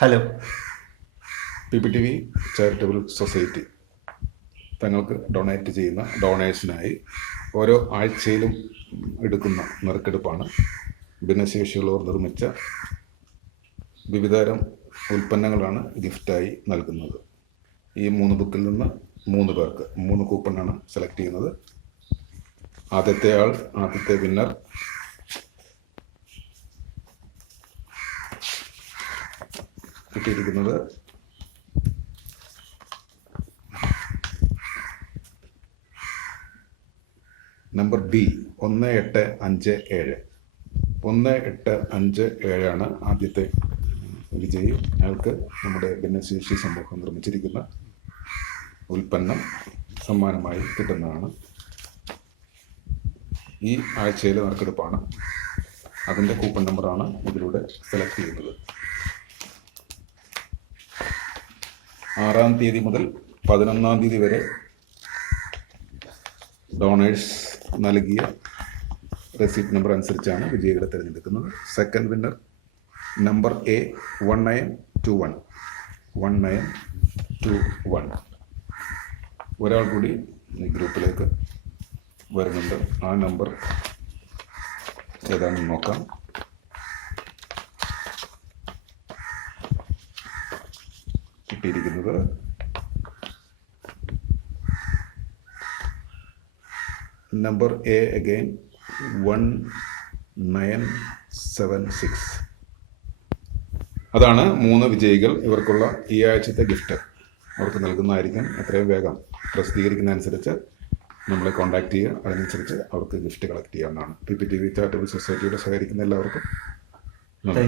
Hello. PPTV charitable society തങ്ങൾക്ക് donate ചെയ്യുന്ന ഡോണേഴ്സിനായി ഓരോ ആഴ്ചയിലും എടുക്കുന്ന നറുക്കെടുപ്പാണ് ഭിന്നശേഷിയുള്ളവർ നിർമ്മിച്ച വിവിധതരം ഉൽപ്പന്നങ്ങളാണ് ഗിഫ്റ്റായി നൽകുന്നത്. ഈ 3 ബുക്കിൽ നിന്ന് 3 പേർക്ക് 3 കൂപ്പണാണ് സെലക്ട് ചെയ്യുന്നത്. ആദ്യത്തെ വിന്നർ കിട്ടിയിരിക്കുന്നത് നമ്പർ B 1857. 1857 ആദ്യത്തെ വിജയി. അയാൾക്ക് നമ്മുടെ ഭിന്നശേഷി സമൂഹം നിർമ്മിച്ചിരിക്കുന്ന ഉൽപ്പന്നം സമ്മാനമായി കിട്ടുന്നതാണ്. ഈ ആഴ്ചയിലെ നറുക്കെടുപ്പാണ്. അതിൻ്റെ കൂപ്പൺ നമ്പറാണ് ഇതിലൂടെ സെലക്ട് ചെയ്യുന്നത്. 6-ാം തീയതി മുതൽ 11-ാം തീയതി വരെ ഡോണേഴ്സ് നൽകിയ റെസിപ്റ്റ് നമ്പർ അനുസരിച്ചാണ് വിജയികളെ തിരഞ്ഞെടുക്കുന്നത്. Second winner number A 1921. ഒരാൾ കൂടി ഈ ഗ്രൂപ്പിലേക്ക് വരുന്നുണ്ട്. ആ നമ്പർ ഏതാണെന്ന് നോക്കാം. കിട്ടിയിരിക്കുന്നത് നമ്പർ A again 1976. അതാണ് 3 വിജയികൾ. ഇവർക്കുള്ള ഈ ആഴ്ചത്തെ ഗിഫ്റ്റ് അവർക്ക് നൽകുന്നതായിരിക്കും. എത്രയും വേഗം പ്രസിദ്ധീകരിക്കുന്നതനുസരിച്ച് നമ്മളെ കോൺടാക്ട് ചെയ്യുക. അതനുസരിച്ച് അവർക്ക് ഗിഫ്റ്റ് കളക്ട് ചെയ്യാവുന്നതാണ്. PPTV ചാരിറ്റബിൾ സൊസൈറ്റിയോട് സഹകരിക്കുന്ന എല്ലാവർക്കും നന്ദി.